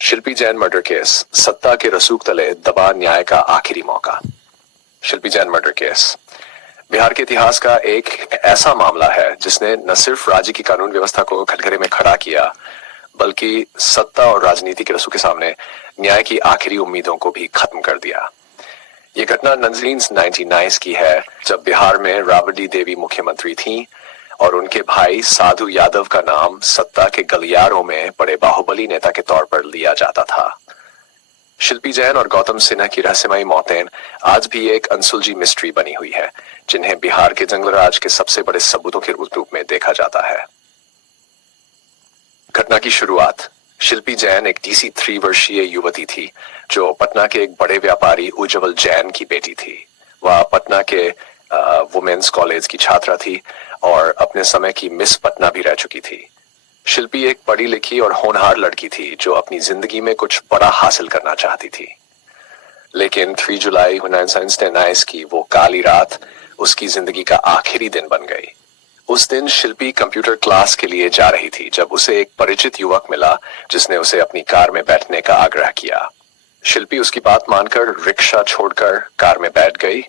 शिल्पी Jain murder case, सत्ता के रसूख तले दबा न्याय का आखिरी मौका। शिल्पी जैन मर्डर केस बिहार के इतिहास का एक ऐसा मामला है जिसने न सिर्फ राज्य की कानून व्यवस्था को कटघरे में खड़ा किया, बल्कि सत्ता और राजनीति के रसूख के सामने न्याय की आखिरी उम्मीदों को भी खत्म कर दिया। ये घटना 1999 की है, जब बिहार में राबड़ी देवी मुख्यमंत्री थीं और उनके भाई साधु यादव का नाम सत्ता के गलियारों में बड़े बाहुबली नेता के तौर पर लिया जाता था। शिल्पी जैन और गौतम सिन्हा की रहस्यमयी मौतें आज भी एक अनसुलझी मिस्ट्री बनी हुई है, जिन्हें बिहार के जंगलराज के सबसे बड़े सबूतों के रूप में देखा जाता है। घटना की शुरुआत। शिल्पी जैन एक टीसी 3 वर्षीय युवती थी जो पटना के एक बड़े व्यापारी उज्जवल जैन की बेटी थी। वह पटना के वुमेन्स कॉलेज की छात्रा थी और अपने समय की मिस पटना भी रह चुकी थी। शिल्पी एक पढ़ी लिखी और होनहार लड़की थी जो अपनी जिंदगी में कुछ बड़ा हासिल करना चाहती थी। लेकिन 3 जुलाई 1999 की वो काली रात उसकी जिंदगी का आखिरी दिन बन गई। उस दिन शिल्पी कंप्यूटर क्लास के लिए जा रही थी जब उसे एक परिचित युवक मिला जिसने उसे अपनी कार में बैठने का आग्रह किया। शिल्पी उसकी बात मानकर रिक्शा छोड़कर कार में बैठ गई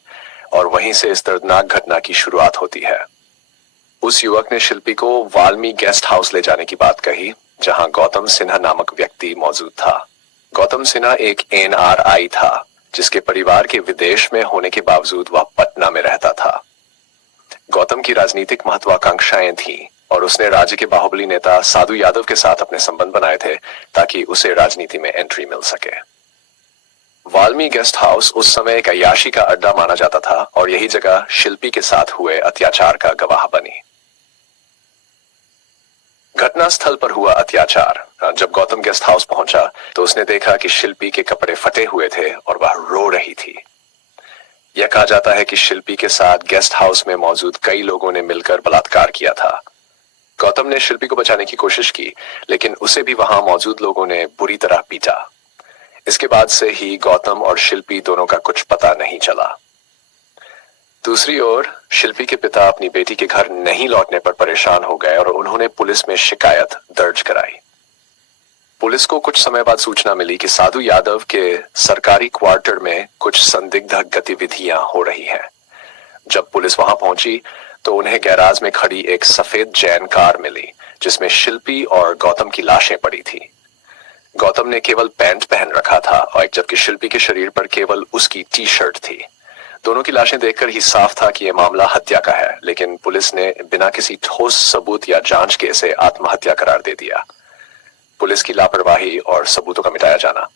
और वहीं से इस दर्दनाक घटना की शुरुआत होती है। उस युवक ने शिल्पी को वाल्मी गेस्ट हाउस ले जाने की बात कही, जहां गौतम सिन्हा नामक व्यक्ति मौजूद था। गौतम सिन्हा एक NRI था, जिसके परिवार के विदेश में होने के बावजूद वह पटना में रहता था। गौतम की राजनीतिक महत्वाकांक्षाएं थीं और उसने राज्य के बाहुबली नेता साधु यादव के साथ अपने संबंध बनाए थे ताकि उसे राजनीति में एंट्री मिल सके। वाल्मी गेस्ट हाउस उस समय एक अय्याशी का अड्डा माना जाता था और यही जगह शिल्पी के साथ हुए अत्याचार का गवाह बनी। घटना स्थल पर हुआ अत्याचार। जब गौतम गेस्ट हाउस पहुंचा तो उसने देखा कि शिल्पी के कपड़े फटे हुए थे और वह रो रही थी। यह कहा जाता है कि शिल्पी के साथ गेस्ट हाउस में मौजूद कई लोगों ने मिलकर बलात्कार किया था। गौतम ने शिल्पी को बचाने की कोशिश की, लेकिन उसे भी वहां मौजूद लोगों ने बुरी तरह पीटा। इसके बाद से ही गौतम और शिल्पी दोनों का कुछ पता नहीं चला। दूसरी ओर शिल्पी के पिता अपनी बेटी के घर नहीं लौटने पर परेशान हो गए और उन्होंने पुलिस में शिकायत दर्ज कराई। पुलिस को कुछ समय बाद सूचना मिली कि साधु यादव के सरकारी क्वार्टर में कुछ संदिग्ध गतिविधियां हो रही हैं। जब पुलिस वहां पहुंची तो उन्हें गैराज में खड़ी एक सफेद जैन कार मिली, जिसमें शिल्पी और गौतम की लाशें पड़ी थी। गौतम ने केवल पैंट पहन रखा था और जबकि शिल्पी के शरीर पर केवल उसकी टी-शर्ट थी। दोनों की लाशें देखकर ही साफ था कि यह मामला हत्या का है, लेकिन पुलिस ने बिना किसी ठोस सबूत या जांच के इसे आत्महत्या करार दे दिया। पुलिस की लापरवाही और सबूतों का मिटाया जाना।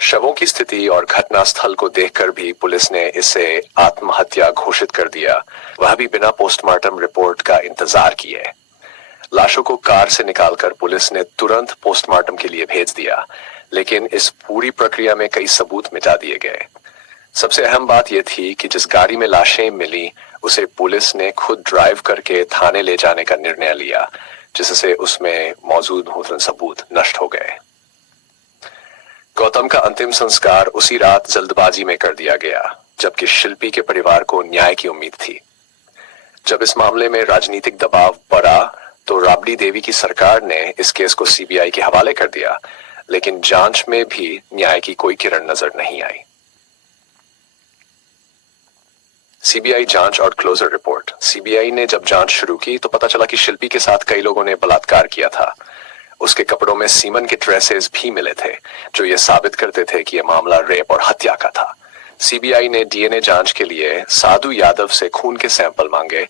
शवों की स्थिति और घटना स्थल को देखकर भी पुलिस ने इसे आत्महत्या घोषित कर दिया, वह भी बिना पोस्टमार्टम रिपोर्ट का इंतजार किए। लाशों को कार से निकालकर पुलिस ने तुरंत पोस्टमार्टम के लिए भेज दिया, लेकिन इस पूरी प्रक्रिया में कई सबूत मिटा दिए गए। सबसे अहम बात यह थी कि जिस गाड़ी में लाशें मिली उसे पुलिस ने खुद ड्राइव करके थाने ले जाने का निर्णय लिया, जिससे उसमें मौजूद नूतन सबूत नष्ट हो गए। गौतम का अंतिम संस्कार उसी रात जल्दबाजी में कर दिया गया, जबकि शिल्पी के परिवार को न्याय की उम्मीद थी। जब इस मामले में राजनीतिक दबाव बढ़ा तो राबड़ी देवी की सरकार ने इस केस को CBI के हवाले कर दिया, लेकिन जांच में भी न्याय की कोई किरण नजर नहीं आई। CBI जांच और क्लोजर रिपोर्ट। CBI ने जब जांच शुरू की तो पता चला कि शिल्पी के साथ कई लोगों ने बलात्कार किया था। उसके कपड़ों में सीमन के ट्रेसेस भी मिले थे, जो ये साबित करते थे कि यह मामला रेप और हत्या का था। CBI ने DNA जांच के लिए साधु यादव से खून के सैंपल मांगे,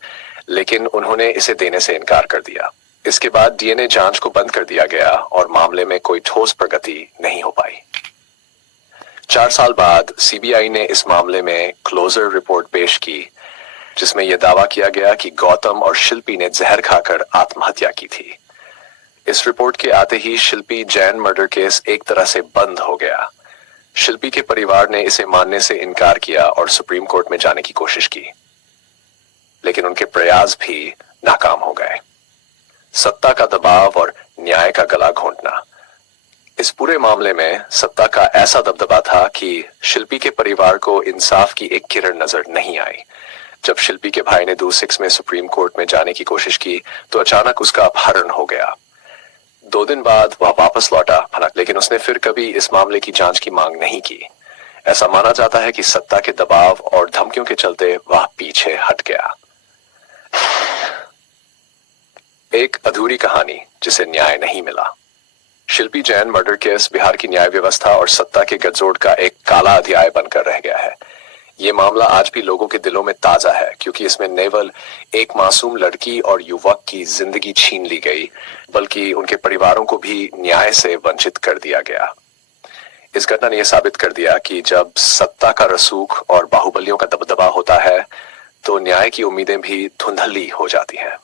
लेकिन उन्होंने इसे देने से इनकार कर दिया। इसके बाद DNA जांच को बंद कर दिया गया और मामले में कोई ठोस प्रगति नहीं हो पाई। 4 साल बाद CBI ने इस मामले में क्लोजर रिपोर्ट पेश की, जिसमें यह दावा किया गया कि गौतम और शिल्पी ने जहर खाकर आत्महत्या की थी। इस रिपोर्ट के आते ही शिल्पी जैन मर्डर केस एक तरह से बंद हो गया। शिल्पी के परिवार ने इसे मानने से इनकार किया और सुप्रीम कोर्ट में जाने की कोशिश की, लेकिन उनके प्रयास भी नाकाम हो गए। सत्ता का दबाव और न्याय का गला घोंटना। इस पूरे मामले में सत्ता का ऐसा दबदबा था कि शिल्पी के परिवार को इंसाफ की एक किरण नजर नहीं आई। जब शिल्पी के भाई ने 2-6 में सुप्रीम कोर्ट में जाने की कोशिश की तो अचानक उसका अपहरण हो गया। 2 दिन बाद वह वापस लौटा, लेकिन उसने फिर कभी इस मामले की जांच की मांग नहीं की। ऐसा माना जाता है कि सत्ता के दबाव और धमकियों के चलते वह पीछे हट गया। एक अधूरी कहानी जिसे न्याय नहीं मिला। शिल्पी जैन मर्डर केस बिहार की न्याय व्यवस्था और सत्ता के गठजोड़ का एक काला अध्याय बनकर रह गया है। ये मामला आज भी लोगों के दिलों में ताजा है, क्योंकि इसमें न केवल एक मासूम लड़की और युवक की जिंदगी छीन ली गई, बल्कि उनके परिवारों को भी न्याय से वंचित कर दिया गया। इस घटना ने यह साबित कर दिया कि जब सत्ता का रसूख और बाहुबलियों का दबदबा होता है, तो न्याय की उम्मीदें भी धुंधली हो जाती हैं।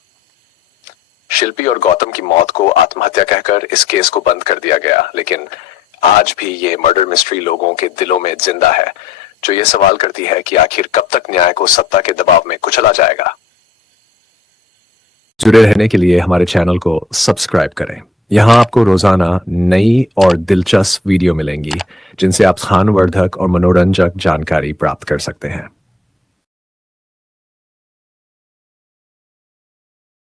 शिल्पी और गौतम की मौत को आत्महत्या कहकर इस केस को बंद कर दिया गया, लेकिन आज भी ये मर्डर मिस्ट्री लोगों के दिलों में जिंदा है, जो ये सवाल करती है कि आखिर कब तक न्याय को सत्ता के दबाव में कुचला जाएगा। जुड़े रहने के लिए हमारे चैनल को सब्सक्राइब करें। यहाँ आपको रोजाना नई और दिलचस्प वीडियो मिलेंगी, जिनसे आप ज्ञानवर्धक और मनोरंजक जानकारी प्राप्त कर सकते हैं।